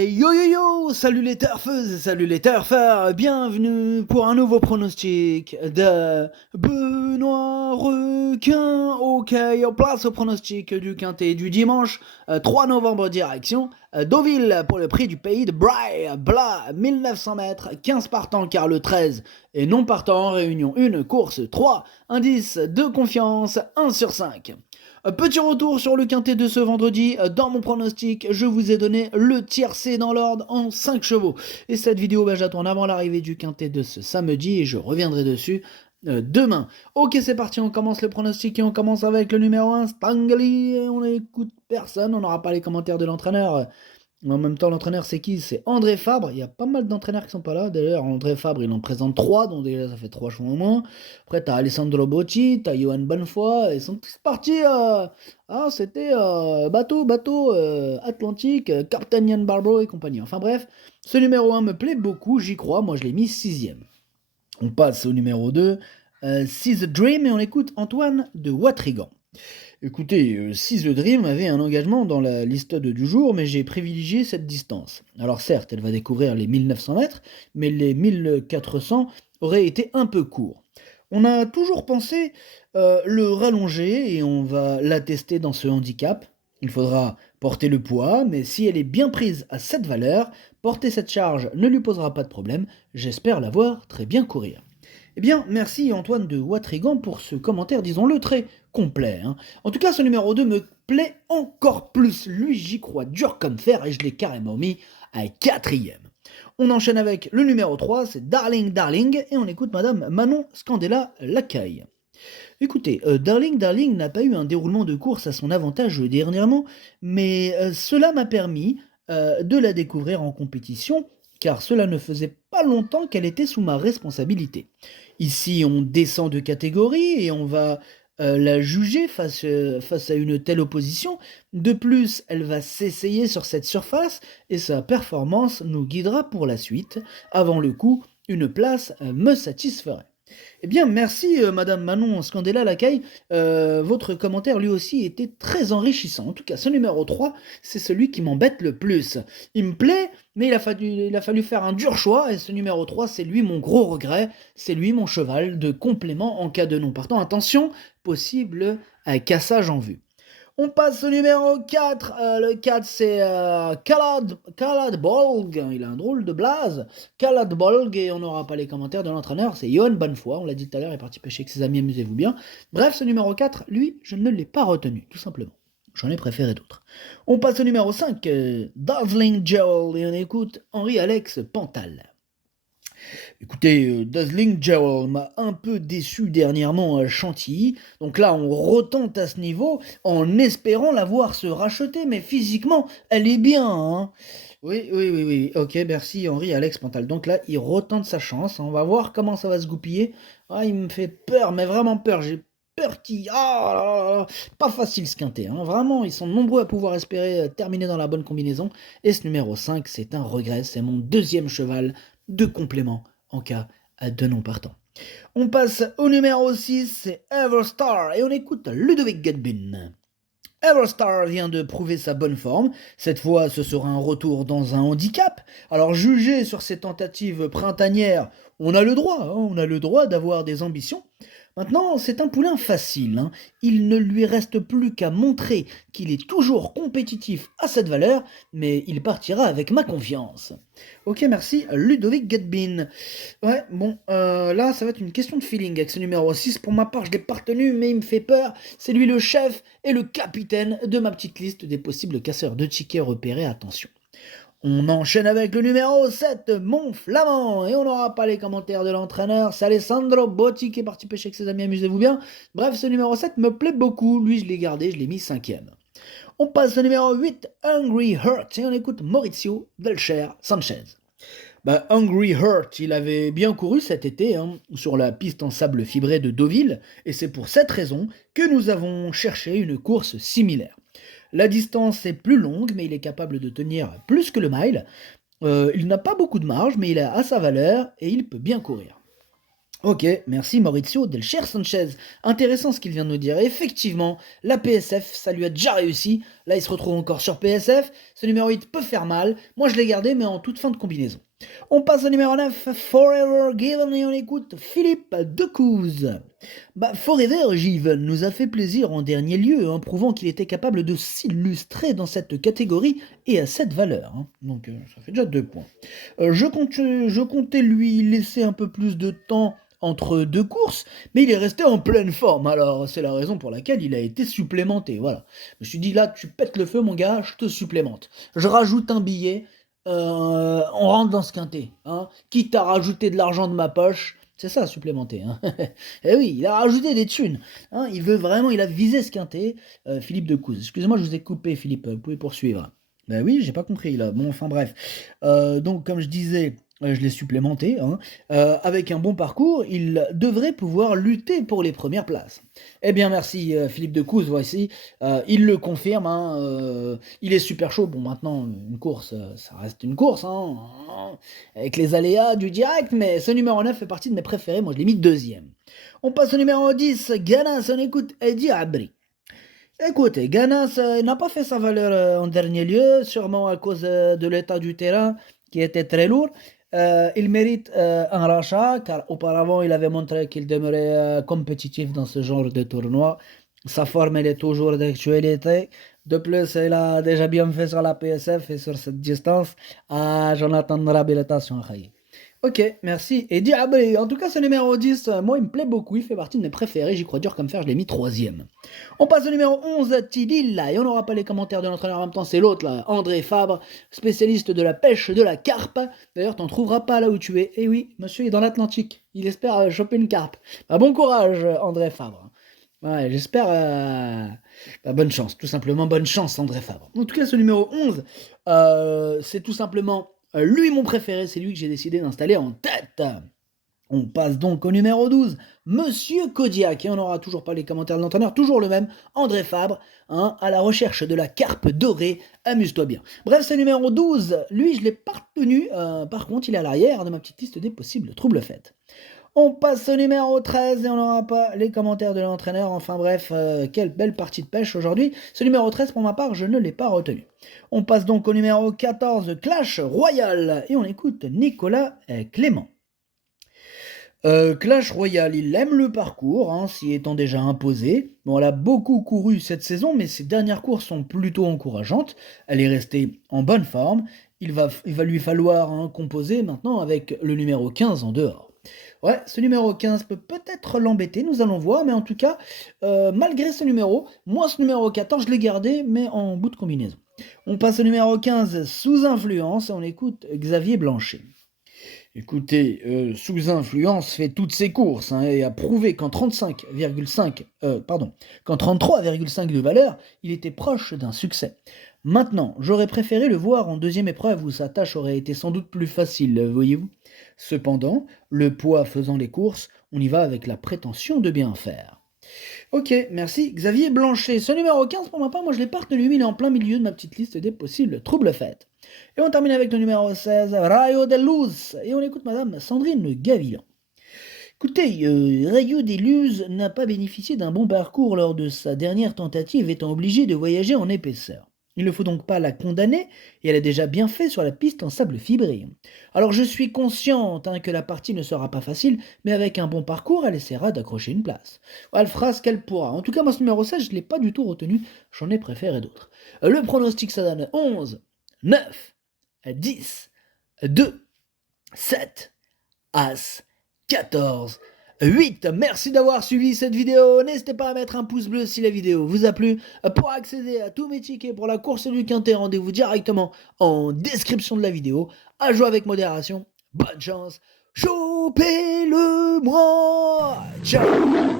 Hey yo yo yo, salut les turfeuses, salut les turfeurs, bienvenue pour un nouveau pronostic de Benoît Requin. Ok, on place au pronostic du quintet du dimanche 3 novembre direction Deauville pour le prix du pays de Bray, Blas, 1900 mètres, 15 partants car le 13 et non partant en réunion 1, course 3, indice de confiance 1 sur 5. Petit retour sur le quintet de ce vendredi. Dans mon pronostic, je vous ai donné le tiercé dans l'ordre en 5 chevaux. Et cette vidéo, j'attends avant l'arrivée du quintet de ce samedi et je reviendrai dessus demain. Ok, c'est parti, on commence le pronostic et on commence avec le numéro 1, Stangli. On n'écoute personne, on n'aura pas les commentaires de l'entraîneur. En même temps, l'entraîneur, c'est qui? C'est André Fabre. Il y a pas mal d'entraîneurs qui sont pas là. D'ailleurs, André Fabre, il en présente 3, donc déjà, ça fait 3 chevaux au moins. Après, t'as Alessandro Bocci, t'as Johan Bonnefoy. Ils sont tous partis. C'était bateau Atlantique, Captain Ian Barbro et compagnie. Enfin bref, ce numéro 1 me plaît beaucoup, j'y crois. Moi, je l'ai mis 6ème. On passe au numéro 2, See the Dream, et on écoute Antoine de Watrigan. Écoutez, si The Dream avait un engagement dans la liste du jour, mais j'ai privilégié cette distance. Alors certes, elle va découvrir les 1900 mètres, mais les 1400 auraient été un peu courts. On a toujours pensé le rallonger et on va l'attester dans ce handicap. Il faudra porter le poids, mais si elle est bien prise à cette valeur, porter cette charge ne lui posera pas de problème. J'espère la voir très bien courir. Eh bien, merci Antoine de Watrigan pour ce commentaire, disons-le, très complet. En tout cas, ce numéro 2 me plaît encore plus. Lui, j'y crois dur comme fer et je l'ai carrément mis à 4ème. On enchaîne avec le numéro 3, c'est Darling Darling, et on écoute Madame Manon Scandella Lacaille. Écoutez, Darling n'a pas eu un déroulement de course à son avantage dernièrement, mais cela m'a permis de la découvrir en compétition, car cela ne faisait pas longtemps qu'elle était sous ma responsabilité. Ici, on descend de catégorie et on va la juger face à une telle opposition. De plus, elle va s'essayer sur cette surface et sa performance nous guidera pour la suite. Avant le coup, une place me satisferait. Eh bien, merci Madame Manon Scandella Lacaille. Votre commentaire lui aussi était très enrichissant. En tout cas, ce numéro 3, c'est celui qui m'embête le plus. Il me plaît, mais il a fallu faire un dur choix, et ce numéro 3, c'est lui mon gros regret. C'est lui mon cheval de complément en cas de non partant. Attention, possible cassage en vue. On passe au numéro 4. Le 4, c'est Khalad Bolg. Il a un drôle de blaze. Khalad Bolg, et on n'aura pas les commentaires de l'entraîneur. C'est Johan Bonnefoy. On l'a dit tout à l'heure, il est parti pêcher avec ses amis, amusez-vous bien. Bref, ce numéro 4, lui, je ne l'ai pas retenu, tout simplement. J'en ai préféré d'autres. On passe au numéro 5, Dazzling Jewel, et on écoute Henri-Alex Pantal. Écoutez, Dazzling Jewel m'a un peu déçu dernièrement à Chantilly, donc là on retente à ce niveau en espérant la voir se racheter, mais physiquement elle est bien, hein. Oui, ok, merci Henri Alex Pantal. Donc là il retente sa chance, on va voir comment ça va se goupiller. Ah, il me fait peur, mais vraiment peur, j'ai peur qu'il... Ah là là, pas facile ce quintet, hein. Vraiment, ils sont nombreux à pouvoir espérer terminer dans la bonne combinaison, et ce numéro 5 c'est un regret, c'est mon deuxième cheval de complément en cas de non partant. On passe au numéro 6, c'est Everstar, et on écoute Ludovic Gedbin. Everstar vient de prouver sa bonne forme. Cette fois, ce sera un retour dans un handicap. Alors, jugé sur ses tentatives printanières, on a le droit d'avoir des ambitions. Maintenant, c'est un poulain facile, hein. Il ne lui reste plus qu'à montrer qu'il est toujours compétitif à cette valeur, mais il partira avec ma confiance. Ok, merci, Ludovic Gedbin. Ouais, bon, là, ça va être une question de feeling avec ce numéro 6. Pour ma part, je l'ai pas retenu, mais il me fait peur. C'est lui le chef et le capitaine de ma petite liste des possibles casseurs de tickets repérés. Attention. On enchaîne avec le numéro 7, Mon Flamand, et on n'aura pas les commentaires de l'entraîneur, c'est Alessandro Botti qui est parti pêcher avec ses amis, amusez-vous bien. Bref, ce numéro 7 me plaît beaucoup, lui je l'ai gardé, je l'ai mis 5ème. On passe au numéro 8, Hungry Heart, et on écoute Maurizio Delcher Sanchez. Hungry Heart, il avait bien couru cet été sur la piste en sable fibré de Deauville, et c'est pour cette raison que nous avons cherché une course similaire. La distance est plus longue, mais il est capable de tenir plus que le mile. Il n'a pas beaucoup de marge, mais il a à sa valeur et il peut bien courir. Ok, merci Maurizio Delcher Sanchez. Intéressant ce qu'il vient de nous dire. Effectivement, la PSF, ça lui a déjà réussi. Là, il se retrouve encore sur PSF. Ce numéro 8 peut faire mal. Moi, je l'ai gardé, mais en toute fin de combinaison. On passe au numéro 9, Forever Given, et on écoute Philippe Decouze. Forever Given nous a fait plaisir en dernier lieu, en prouvant qu'il était capable de s'illustrer dans cette catégorie et à cette valeur. Donc ça fait déjà 2 points. Je comptais lui laisser un peu plus de temps entre 2 courses, mais il est resté en pleine forme, alors c'est la raison pour laquelle il a été supplémenté, voilà. Je me suis dit, là, tu pètes le feu, mon gars, je te supplémente. Je rajoute un billet, on rentre dans ce quintet, quitte à rajouter de l'argent de ma poche, c'est ça, supplémenter. Eh oui, il a rajouté des thunes. Il a visé ce quintet. Philippe Decouze. Excusez-moi, je vous ai coupé, Philippe, vous pouvez poursuivre. Ben oui, j'ai pas compris, là. Bon, enfin bref. Donc, comme je disais, je l'ai supplémenté. Avec un bon parcours, il devrait pouvoir lutter pour les premières places. Eh bien, merci, Philippe Decouze, voici. Il le confirme. Il est super chaud. Bon, maintenant, une course, ça reste une course, avec les aléas du direct, mais ce numéro 9 fait partie de mes préférés. Moi, je l'ai mis 2e. On passe au numéro 10, Ganas, on écoute Eddie Abri. Écoutez, Ganas n'a pas fait sa valeur en dernier lieu, sûrement à cause de l'état du terrain qui était très lourd. Il mérite un rachat, car auparavant il avait montré qu'il demeurait compétitif dans ce genre de tournoi. Sa forme, elle est toujours d'actualité. De plus, il a déjà bien fait sur la PSF et sur cette distance. J'en attends une réhabilitation. Ok, merci. Et Diaby, en tout cas, ce numéro 10, moi, il me plaît beaucoup. Il fait partie de mes préférés. J'y crois dur comme fer. Je l'ai mis 3e. On passe au numéro 11, Tidilla. Et on n'aura pas les commentaires de l'entraîneur en même temps. C'est l'autre, là, André Fabre, spécialiste de la pêche de la carpe. D'ailleurs, t'en trouveras pas là où tu es. Eh oui, monsieur est dans l'Atlantique. Il espère choper une carpe. Bon courage, André Fabre. Ouais, j'espère. Bonne chance, tout simplement. Bonne chance, André Fabre. En tout cas, ce numéro 11, c'est tout simplement. Lui, mon préféré, c'est lui que j'ai décidé d'installer en tête. On passe donc au numéro 12, Monsieur Kodiak. Et on n'aura toujours pas les commentaires de l'entraîneur, toujours le même, André Fabre, à la recherche de la carpe dorée. Amuse-toi bien. Bref, c'est numéro 12. Lui, je l'ai pas retenu. Par contre, il est à l'arrière de ma petite liste des possibles troubles faits. On passe au numéro 13 et on n'aura pas les commentaires de l'entraîneur. Enfin bref, quelle belle partie de pêche aujourd'hui. Ce numéro 13, pour ma part, je ne l'ai pas retenu. On passe donc au numéro 14, Clash Royal. Et on écoute Nicolas Clément. Clash Royal, il aime le parcours, s'y étant déjà imposé. Bon, elle a beaucoup couru cette saison, mais ses dernières courses sont plutôt encourageantes. Elle est restée en bonne forme. Il va lui falloir composer maintenant avec le numéro 15 en dehors. Ouais, ce numéro 15 peut peut-être l'embêter, nous allons voir, mais en tout cas, malgré ce numéro, moi ce numéro 14, je l'ai gardé, mais en bout de combinaison. On passe au numéro 15, sous influence, et on écoute Xavier Blanchet. Écoutez, sous influence fait toutes ses courses, et a prouvé qu'en 33,5 de valeur, il était proche d'un succès. Maintenant, j'aurais préféré le voir en deuxième épreuve où sa tâche aurait été sans doute plus facile, voyez-vous. Cependant, le poids faisant les courses, on y va avec la prétention de bien faire. Ok, merci Xavier Blanchet. Ce numéro 15, pour ma part, moi je l'ai pas retenu, il est en plein milieu de ma petite liste des possibles troubles faits. Et on termine avec le numéro 16, Rayo de Luz, et on écoute Madame Sandrine Gavilan. Écoutez, Rayo de Luz n'a pas bénéficié d'un bon parcours lors de sa dernière tentative, étant obligé de voyager en épaisseur. Il ne faut donc pas la condamner, et elle a déjà bien fait sur la piste en sable fibré. Alors je suis consciente que la partie ne sera pas facile, mais avec un bon parcours, elle essaiera d'accrocher une place. Elle fera ce qu'elle pourra. En tout cas, moi, ce numéro 16, je ne l'ai pas du tout retenu, j'en ai préféré d'autres. Le pronostic, ça donne 11, 9, 10, 2, 7, As, 14, 8. Merci d'avoir suivi cette vidéo. N'hésitez pas à mettre un pouce bleu si la vidéo vous a plu. Pour accéder à tous mes tickets pour la course du Quintet, rendez-vous directement en description de la vidéo. À jouer avec modération. Bonne chance. Chopez-le moi. Ciao.